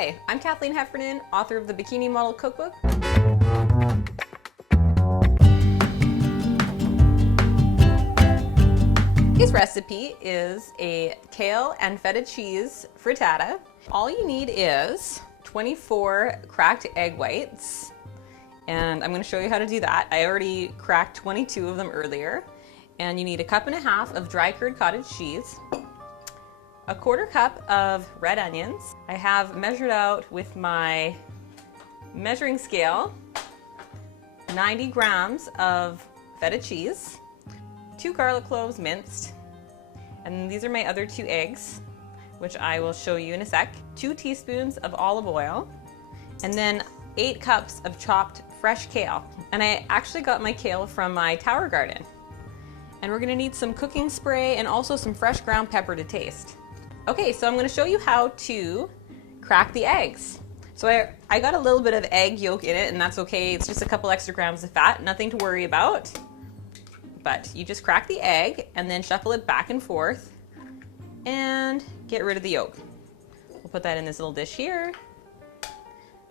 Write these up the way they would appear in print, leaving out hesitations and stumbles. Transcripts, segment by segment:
Hi, I'm Kathleen Heffernan, author of the Bikini Model Cookbook. Today's recipe is a kale and feta cheese frittata. All you need is 24 cracked egg whites, and I'm going to show you how to do that. I already cracked 22 of them earlier. And you need a cup and a half of dry cured cottage cheese, a quarter cup of red onions. I have measured out with my measuring scale 90 grams of feta cheese, 2 garlic cloves minced, and these are my other 2 eggs, which I will show you in a sec, 2 teaspoons of olive oil, and then 8 cups of chopped fresh kale. And I actually got my kale from my tower garden. And we're gonna need some cooking spray and also some fresh ground pepper to taste. Okay, so I'm gonna show you how to crack the eggs. So I got a little bit of egg yolk in it, and that's okay. It's just a couple extra grams of fat, nothing to worry about. But you just crack the egg and then shuffle it back and forth and get rid of the yolk. We'll put that in this little dish here.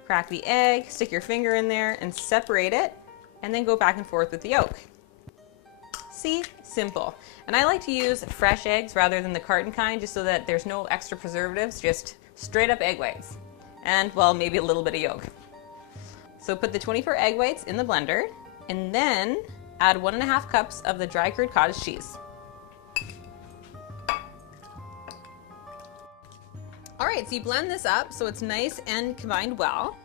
Crack the egg, stick your finger in there and separate it, and then go back and forth with the yolk. See? Simple. And I like to use fresh eggs rather than the carton kind, just so that there's no extra preservatives, just straight up egg whites. And, well, maybe a little bit of yolk. So put the 24 egg whites in the blender, and then add 1.5 cups of the dry cured cottage cheese. All right, so you blend this up so it's nice and combined well.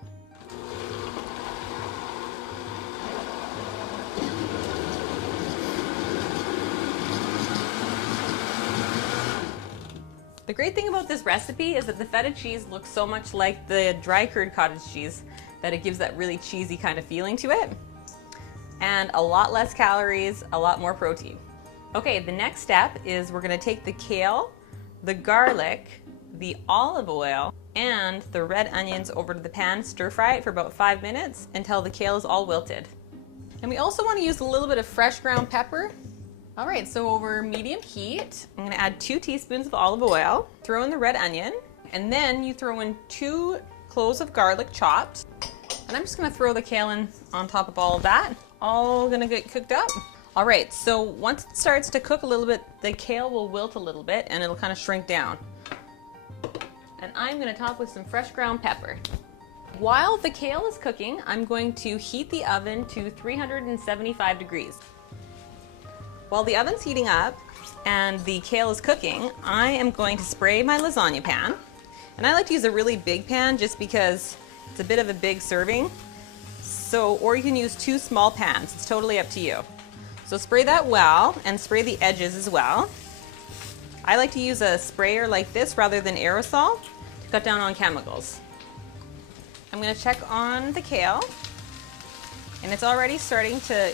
The great thing about this recipe is that the feta cheese looks so much like the dry cured cottage cheese that it gives that really cheesy kind of feeling to it. And a lot less calories, a lot more protein. Okay, the next step is we're gonna take the kale, the garlic, the olive oil, and the red onions over to the pan, stir fry it for about 5 minutes until the kale is all wilted. And we also wanna use a little bit of fresh ground pepper. All right, so over medium heat, I'm gonna add 2 teaspoons of olive oil, throw in the red onion, and then you throw in 2 cloves of garlic chopped. And I'm just gonna throw the kale in on top of all of that. All gonna get cooked up. All right, so once it starts to cook a little bit, the kale will wilt a little bit and it'll kind of shrink down. And I'm gonna top with some fresh ground pepper. While the kale is cooking, I'm going to heat the oven to 375 degrees. While the oven's heating up and the kale is cooking, I am going to spray my lasagna pan. And I like to use a really big pan just because it's a bit of a big serving. So, or you can use 2 small pans, it's totally up to you. So spray that well and spray the edges as well. I like to use a sprayer like this rather than aerosol to cut down on chemicals. I'm gonna check on the kale, and it's already starting to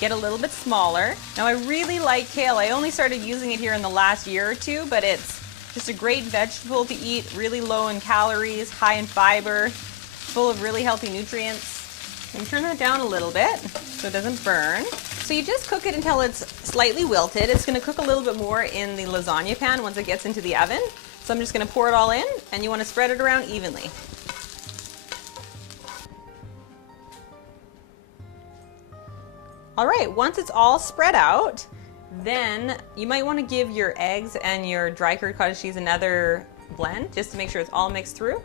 get a little bit smaller. Now I really like kale. I only started using it here in the last year or 2, but it's just a great vegetable to eat, really low in calories, high in fiber, full of really healthy nutrients. And turn that down a little bit so it doesn't burn. So you just cook it until it's slightly wilted. It's gonna cook a little bit more in the lasagna pan once it gets into the oven. So I'm just gonna pour it all in, and you wanna spread it around evenly. All right, once it's all spread out, then you might want to give your eggs and your dry cured cottage cheese another blend just to make sure it's all mixed through.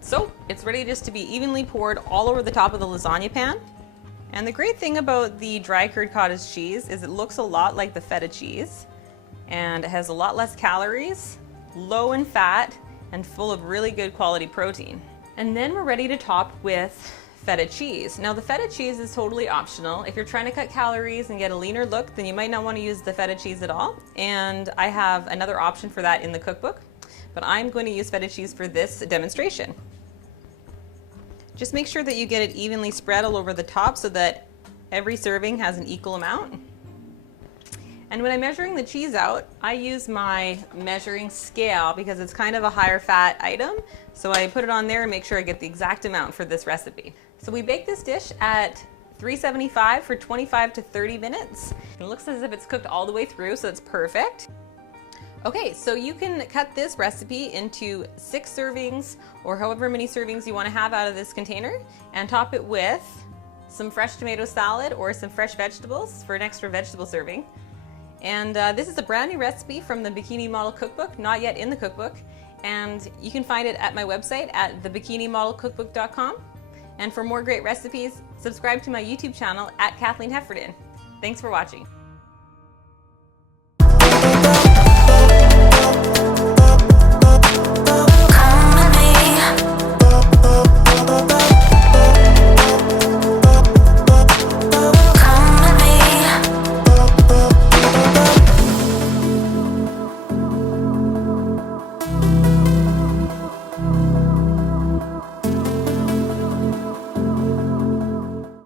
So it's ready just to be evenly poured all over the top of the lasagna pan. And the great thing about the dry cured cottage cheese is it looks a lot like the feta cheese, and it has a lot less calories, low in fat, and full of really good quality protein. And then we're ready to top with feta cheese. Now the feta cheese is totally optional. If you're trying to cut calories and get a leaner look, then you might not want to use the feta cheese at all. And I have another option for that in the cookbook, but I'm going to use feta cheese for this demonstration. Just make sure that you get it evenly spread all over the top so that every serving has an equal amount. And when I'm measuring the cheese out, I use my measuring scale because it's kind of a higher fat item. So I put it on there and make sure I get the exact amount for this recipe. So we bake this dish at 375 for 25 to 30 minutes. It looks as if it's cooked all the way through, so it's perfect. Okay, so you can cut this recipe into 6 servings or however many servings you want to have out of this container, and top it with some fresh tomato salad or some fresh vegetables for an extra vegetable serving. And this is a brand new recipe from the Bikini Model Cookbook, not yet in the cookbook, and you can find it at my website at thebikinimodelcookbook.com. And for more great recipes, subscribe to my YouTube channel at Kathleen Heffernan. Thanks for watching.